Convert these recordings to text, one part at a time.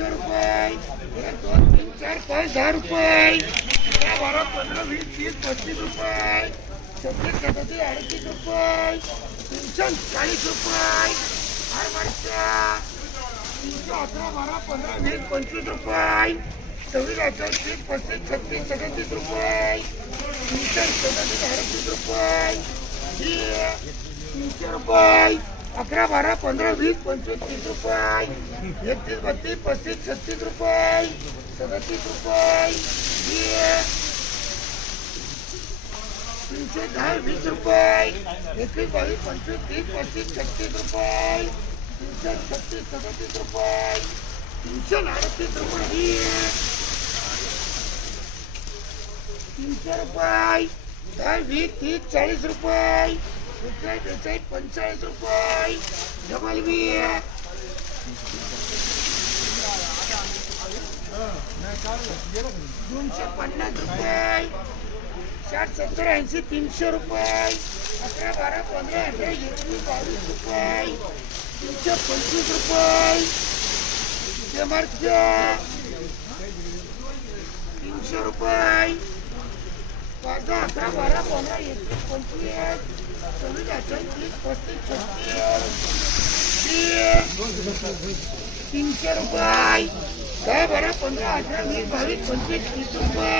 पाचशे रुपये. एक दोन तीन चार पाच दहा रुपये. बारा पंधरा वीस तीस पस्तीस रुपये. छत्तीस सदतीस अडतीस रुपये. तीनशे चाळीस रुपये. तीनशे अकरा बारा पंधरा वीस पंचवीस रुपये. सव्वीस अठ्ठावीस तीस पस्तीस छत्तीस सदतीस रुपये. तीनशे सदतीस अडतीस रुपये. तीनशे रुपये. अकरा बारा पंधरा वीस पंचवीस तीस रुपये. एकतीस बत्तीस पस्तीस छत्तीस रुपये. सदतीस रुपये. तीनशे दहा वीस रुपये. एकवीस बावीस पंचवीस तीस पस्तीस छत्तीस रुपये. तीनशे छत्तीस सदतीस रुपये. तीनशे अडतीस रुपये तीनशे रुपये. दहा वीस तीस चाळीस रुपये. बेचाळीस बेचाळीस रुपये. डबल बी दोनशे पन्नास रुपये. साठ सत्तर ऐंशी तीनशे रुपये. अकरा बारा पंधरा अठरा एकवीस बावीस रुपये. तीनशे पंचवीस रुपये. तीनशे रुपये. पाच अकरा बारा पंधरा एकवीस पंचवीस. सव्वीस अठ्ठावीस तीस पस्तीस छत्तीस तीनशे रुपये दहा बारा पंधरा अठरा वीस बावीस पंचवीस तीस रुपये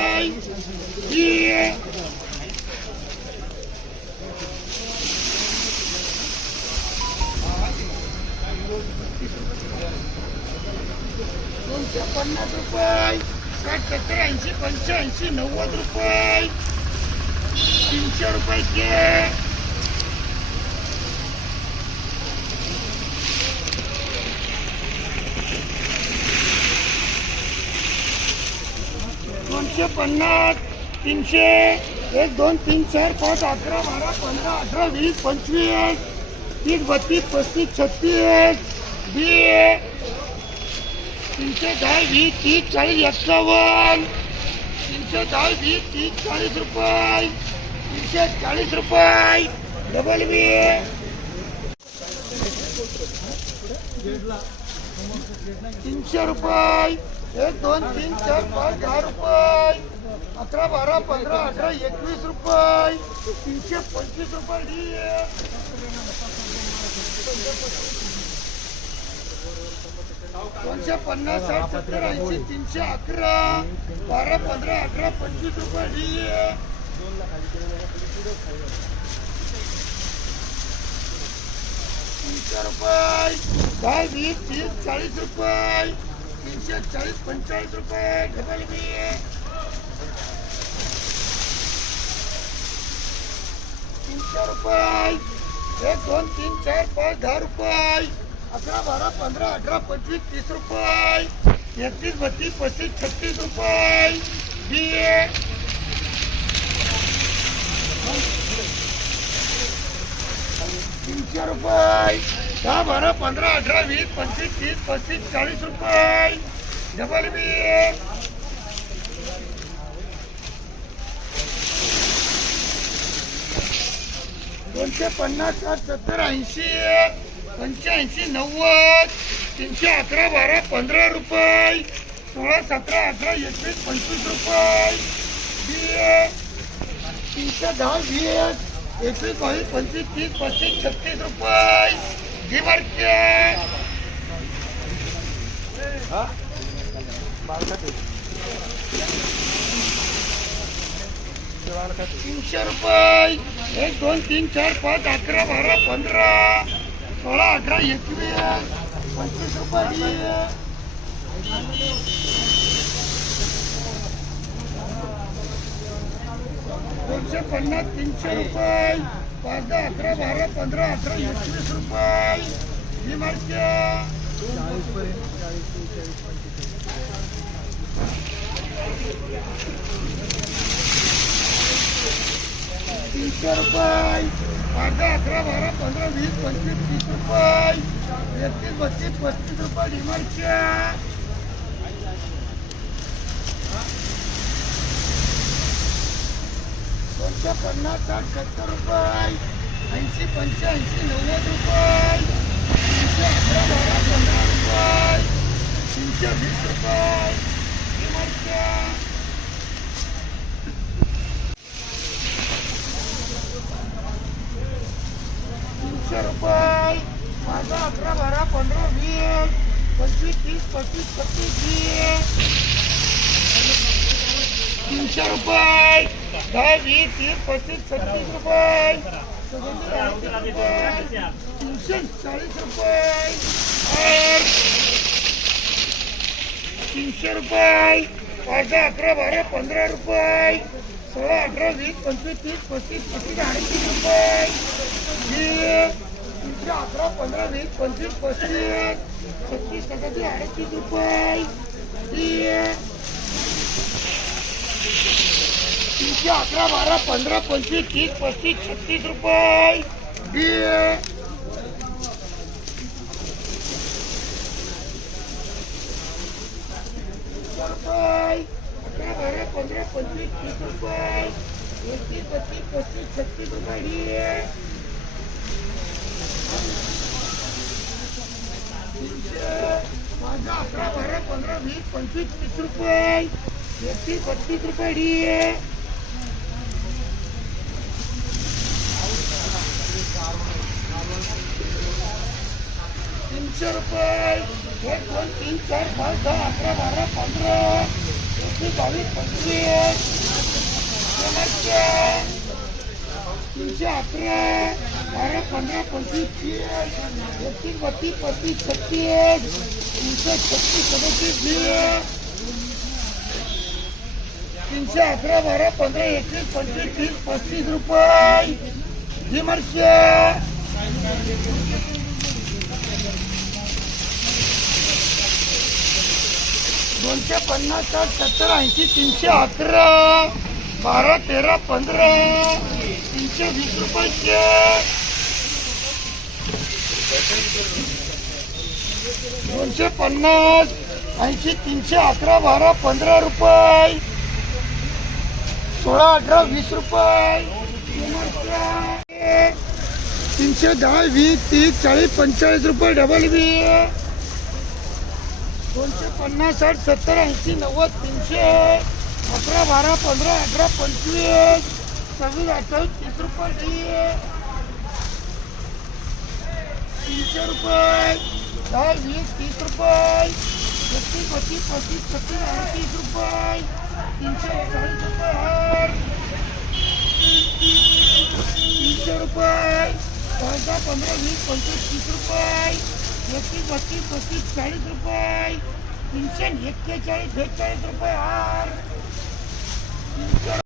ही दोनशे पन्नास रुपये साठ सत्तर ऐंशी पंच्याऐंशी नव्वद रुपये तीनशे रुपये के दोनशे पन्नास तीनशे एक दोन तीन चार पाच अकरा बारा पंधरा अठरा वीस पंचवीस तीस बत्तीस पस्तीस छत्तीस बी तीनशे दहा वीस तीस चाळीस एक्कावन्न तीनशे दहा वीस तीस चाळीस रुपये तीनशे चाळीस रुपये डबल बी तीनशे रुपये. एक दोन तीन चार पाच दहा रुपये. अकरा बारा पंधरा अठरा एकवीस रुपये. तीनशे पंचवीस रुपये दोनशे पन्नास साठ सत्तर ऐंशी तीनशे अकरा. बारा पंधरा अठरा पंचवीस रुपये तीनशे रुपये. दहा वीस तीस चाळीस रुपये. तीनशे चाळीस पंचेचाळीस रुपये डबल बी तीनशे रुपये. एक दोन तीन चार पाच दहा रुपये. अकरा बारा पंधरा अठरा पंचवीस तीस रुपये. एकतीस बत्तीस पस्तीस छत्तीस रुपये. बी ए. तीनशे रुपये. दहा बारा पंधरा अठरा वीस पंचवीस तीस पस्तीस चाळीस रुपये. डबल बी दोनशे पन्नास साठ सत्तर ऐंशी पंच्याऐंशी नव्वद तीनशे अकरा बारा पंधरा रुपये. सोळा सतरा अठरा एकवीस पंचवीस रुपये. बी तीनशे दहा वीस एकवीस बावीस पंचवीस तीस पस्तीस छत्तीस रुपये. तीनशे रुपये. एक दोन तीन चार पाच अकरा बारा पंधरा सोळा अठरा एकवीस पंचवीस रुपये दोनशे पन्नास तीनशे रुपये. पाच दहा अकरा बारा पंधरा अठरा एकवीस रुपये. ही मार्के तीनशे रुपये. पाच दहा अकरा बारा पंधरा वीस पंचवीस तीस रुपये. एकतीस बत्तीस पस्तीस रुपये डिमार्टच्या दोनशे पन्नास साठ सत्तर रुपये ऐंशी पंच्याऐंशी नव्वद रुपये तीनशे अकरा बारा पंधरा रुपये तीनशे वीस रुपये. तीनशे रुपये माझा अकरा बारा पंधरा वीस पंचवीस तीस पस्तीस पस्तीस वीस तीनशे रुपये. दहा वीस तीस पस्तीस छत्तीस रुपये सदतीस अडतीस रुपये तीनशे चाळीस रुपये आठ. तीनशे रुपये पाच अकरा बारा पंधरा रुपये सोळा अठरा वीस पंचवीस तीस पस्तीस पस्तीस अडतीस रुपये वीस तीनशे अकरा पंधरा वीस पंचवीस पस्तीस छत्तीस सदतीस अडतीस रुपये तीस तीनशे अकरा बारा पंधरा पंचवीस तीस पस्तीस छत्तीस रुपये. वीस रुपये अकरा बारा पंधरा पंचवीस तीस रुपये. एकतीस बत्तीस पस्तीस छत्तीस रुपये ही तीनशे माझा अकरा बारा पंधरा वीस पंचवीस तीस रुपये. एकतीस बत्तीस रुपये पाचशे रुपये. एक दोन तीन चार पाच दहा अकरा बारा पंधरा. एकशे बावीस पंचवीस. तीनशे तीनशे अकरा. बारा पंधरा पंचवीस तीस. एकतीस बत्तीस पस्तीस छत्तीस. तीनशे छत्तीस सदतीस वीस. तीनशे अकरा बारा पंधरा एकवीस पंचवीस तीस पस्तीस रुपये. ही दोनशे पन्नास साठ सत्तर ऐंशी तीनशे अकरा बारा तेरा पंधरा तीनशे वीस रुपयाचे दोनशे पन्नास ऐंशी तीनशे अकरा बारा पंधरा रुपये. सोळा अठरा वीस रुपये. तीनशे दहा वीस तीस चाळीस पंचेचाळीस रुपये डबल वी दोनशे पन्नास साठ सत्तर ऐंशी नव्वद तीनशे अकरा बारा पंधरा अठरा पंचवीस सव्वीस अठ्ठावीस तीस रुपये. तीनशे रुपये. दहा वीस तीस रुपये. एकतीस बत्तीस पस्तीस छत्तीस अडतीस रुपये. तीनशे चाळीस रुपये तीनशे रुपये. दहा पंधरा वीस पंचवीस तीस रुपये. एकतीस बत्तीस पस्तीस चाळीस रुपये. तीनशे एक्केचाळीस बेचाळीस रुपये हार. तीनशे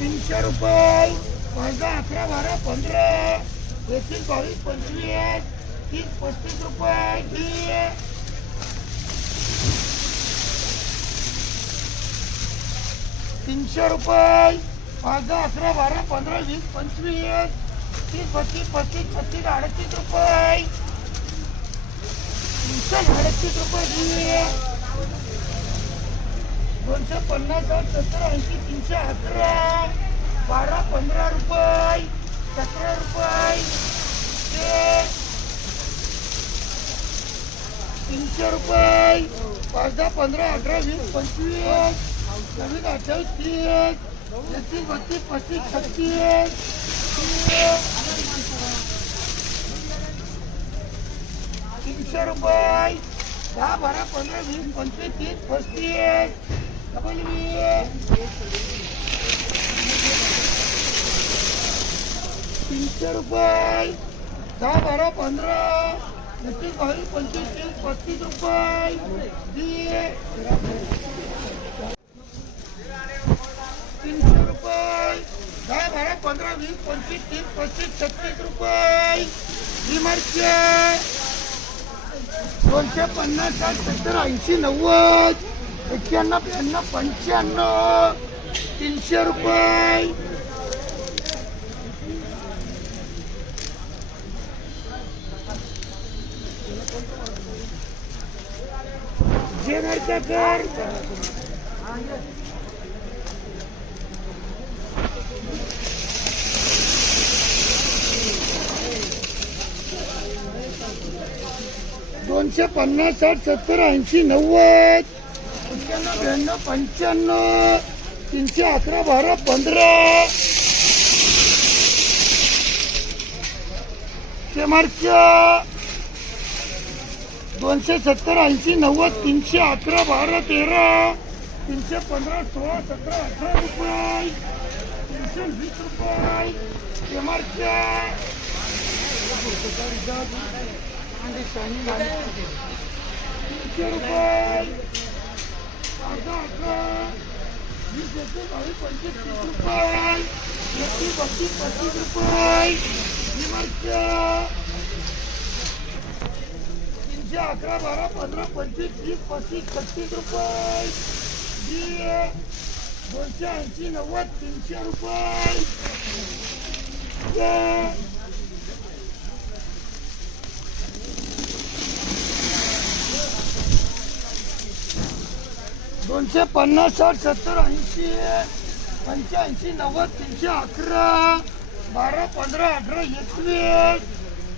तीनशे रुपये. पंधरा अकरा बारा पंधरा. एकतीस बावीस पंचवीस. तीस पस्तीस रुपये. तीस तीनशे रुपये. पाच दहा अकरा बारा पंधरा वीस पंचवीस तीस बत्तीस पस्तीस छत्तीस अडतीस रुपये. तीनशे अडतीस रुपये दोनशे पन्नास सत्तर ऐंशी तीनशे अकरा बारा पंधरा रुपये सतरा रुपये तीनशे रुपये पाच दहा पंधरा अठरा वीस पंचवीस नवीन अठ्ठावीस तीस एकतीस बत्तीस पस्तीस छत्तीस तीनशे रुपये दहा बारा पंधरा वीस पंचवीस तीस पस्तीस डबल वीस तीनशे रुपये. दहा बारा पंधरा एकतीस बावीस पंचवीस तीस पस्तीस रुपये वीस तीनशे रुपये दहा बारा पंधरा वीस तीन पाचशे पस्तीस छत्तीस रुपये. विमारचे दोनशे पन्नास साठ सत्तर ऐंशी नव्वद. एक्क्याण्णव ब्याण्णव पंच्याण्णव. तीनशे रुपये. जे घरचा कर. पन्नास साठ सत्तर ऐंशी नव्वद. पंच्याण्णव ब्याण्णव पंच्याण्णव. तीनशे अकरा बारा पंधरा. शेमारच्या दोनशे सत्तर ऐंशी नव्वद तीनशे अकरा बारा तेरा. तीनशे पंधरा सोळा सतरा अठरा रुपये. तीनशे वीस रुपये. शेमारच्या तीनशे रुपये अर्धा अकरा वीस एकवीस बावीस पंचवीस तीस रुपये एकशे बत्तीस पस्तीस रुपये मार्क तीनशे अकरा बारा पंधरा पंचवीस तीस पस्तीस छत्तीस रुपये हे दोनशे ऐंशी नव्वद तीनशे रुपये. दोनशे पन्नास साठ सत्तर ऐंशी पंच्याऐंशी नव्वद तीनशे अकरा बारा पंधरा अठरा एकवीस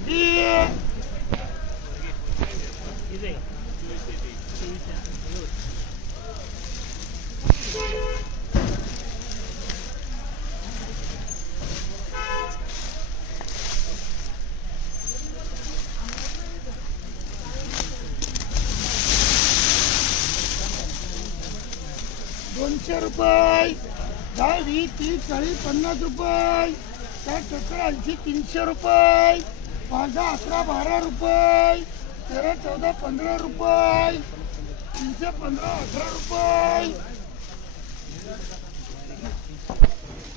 वीस. दोनशे रुपये. दहा वीस तीस चाळीस पन्नास रुपये. साठ सत्तर ऐंशी तीनशे रुपये. माझा अकरा बारा रुपये. तेरा चौदा पंधरा रुपये. तीनशे पंधरा अठरा रुपये.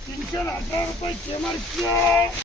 तीनशे अठरा रुपये केमारचे